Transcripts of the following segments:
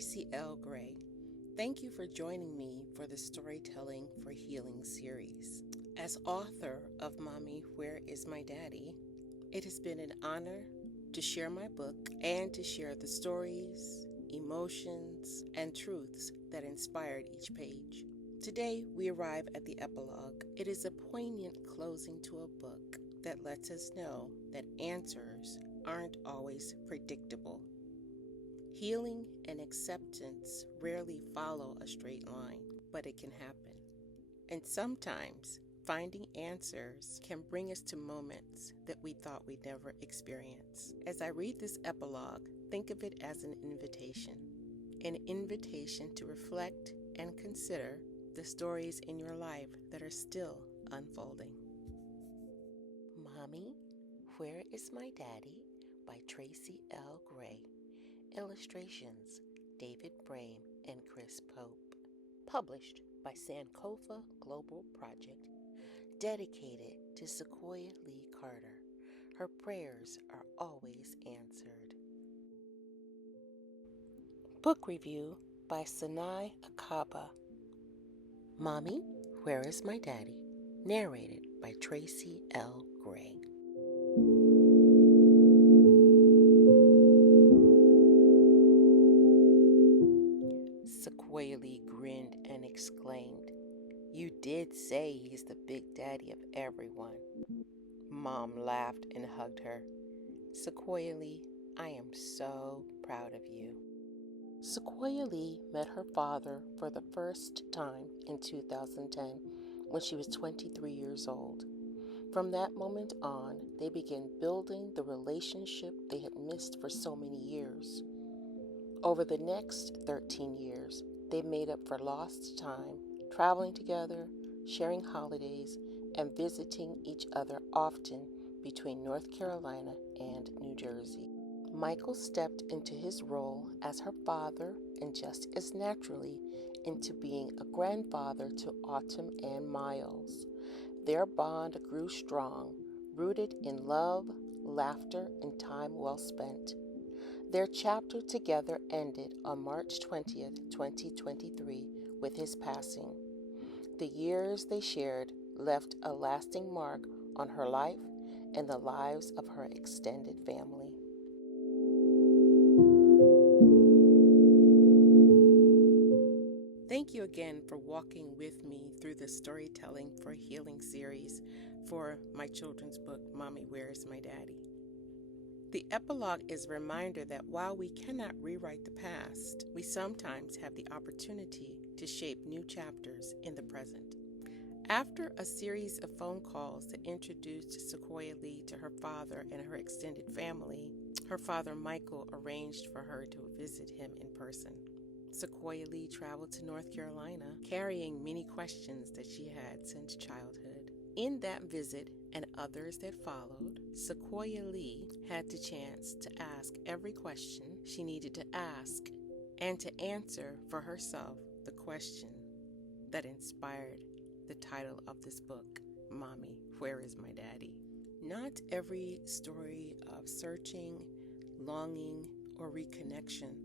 Tracy L. Gray. Thank you for joining me for the Storytelling for Healing series. As author of Mommy, Where Is My Daddy? It has been an honor to share my book and to share the stories, emotions, and truths that inspired each page. Today, we arrive at the epilogue. It is a poignant closing to a book that lets us know that answers aren't always predictable. Healing and acceptance rarely follow a straight line, but it can happen. And sometimes, finding answers can bring us to moments that we thought we'd never experience. As I read this epilogue, think of it as an invitation to reflect and consider the stories in your life that are still unfolding. Mommy, Where Is My Daddy? By Tracy L. Gray. Illustrations, David Brame and Chris Pope. Published by Sankofa Global Project. Dedicated to SeQuoya Leigh Carter. Her prayers are always answered. Book review by Sanai Akaba. Mommy, Where Is My Daddy? Narrated by Tracy L. Gray. SeQuoya Leigh grinned and exclaimed, "You did say he's the big daddy of everyone." Mom laughed and hugged her. "SeQuoya Leigh, I am so proud of you." SeQuoya Leigh met her father for the first time in 2010 when she was 23 years old. From that moment on, they began building the relationship they had missed for so many years. Over the next 13 years, they made up for lost time, traveling together, sharing holidays, and visiting each other often between North Carolina and New Jersey. Michael stepped into his role as her father and just as naturally into being a grandfather to Autumn and Miles. Their bond grew strong, rooted in love, laughter, and time well spent. Their chapter together ended on March 20th, 2023, with his passing. The years they shared left a lasting mark on her life and the lives of her extended family. Thank you again for walking with me through the Storytelling for Healing series for my children's book, Mommy, Where Is My Daddy? The epilogue is a reminder that while we cannot rewrite the past, we sometimes have the opportunity to shape new chapters in the present. After a series of phone calls that introduced SeQuoya Leigh to her father and her extended family, her father Michael arranged for her to visit him in person. SeQuoya Leigh traveled to North Carolina, carrying many questions that she had since childhood. In that visit and others that followed, SeQuoya Leigh had the chance to ask every question she needed to ask and to answer for herself the question that inspired the title of this book, Mommy, Where Is My Daddy? Not every story of searching, longing, or reconnection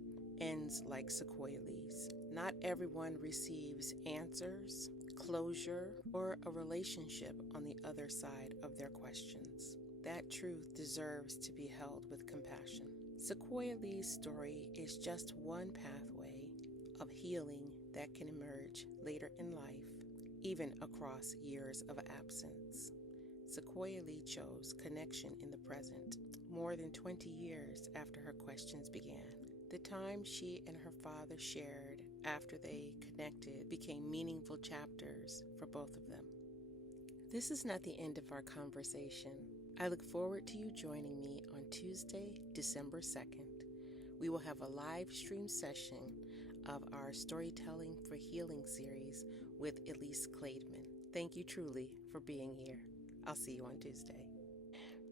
ends like SeQuoya Leigh's. Not everyone receives answers, closure, or a relationship on the other side of their questions. That truth deserves to be held with compassion. SeQuoya Leigh's story is just one pathway of healing that can emerge later in life, even across years of absence. SeQuoya Leigh chose connection in the present, more than 20 years after her questions began. The time she and her father shared after they connected became meaningful chapters for both of them. This is not the end of our conversation. I look forward to you joining me on Tuesday, December 2nd. We will have a live stream session of our Storytelling for Healing series with Elise Clademan. Thank you truly for being here. I'll see you on Tuesday.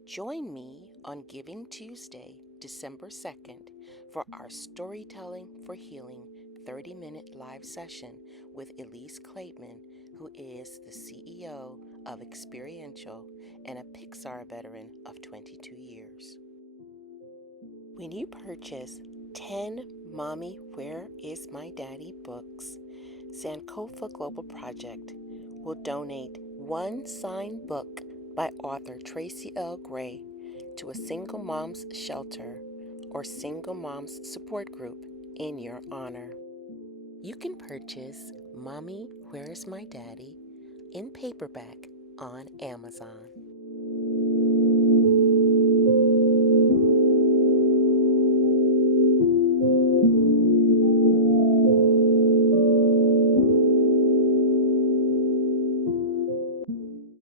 Join me on Giving Tuesday, December 2nd, for our Storytelling for Healing 30-minute live session with Elise Clademan, who is the CEO of Experiential and a Pixar veteran of 22 years. When you purchase 10 Mommy, Where Is My Daddy books, Sankofa Global Project will donate one signed book by author Tracy L. Gray to a single mom's shelter or single mom's support group in your honor. You can purchase Mommy, Where's My Daddy in paperback on Amazon.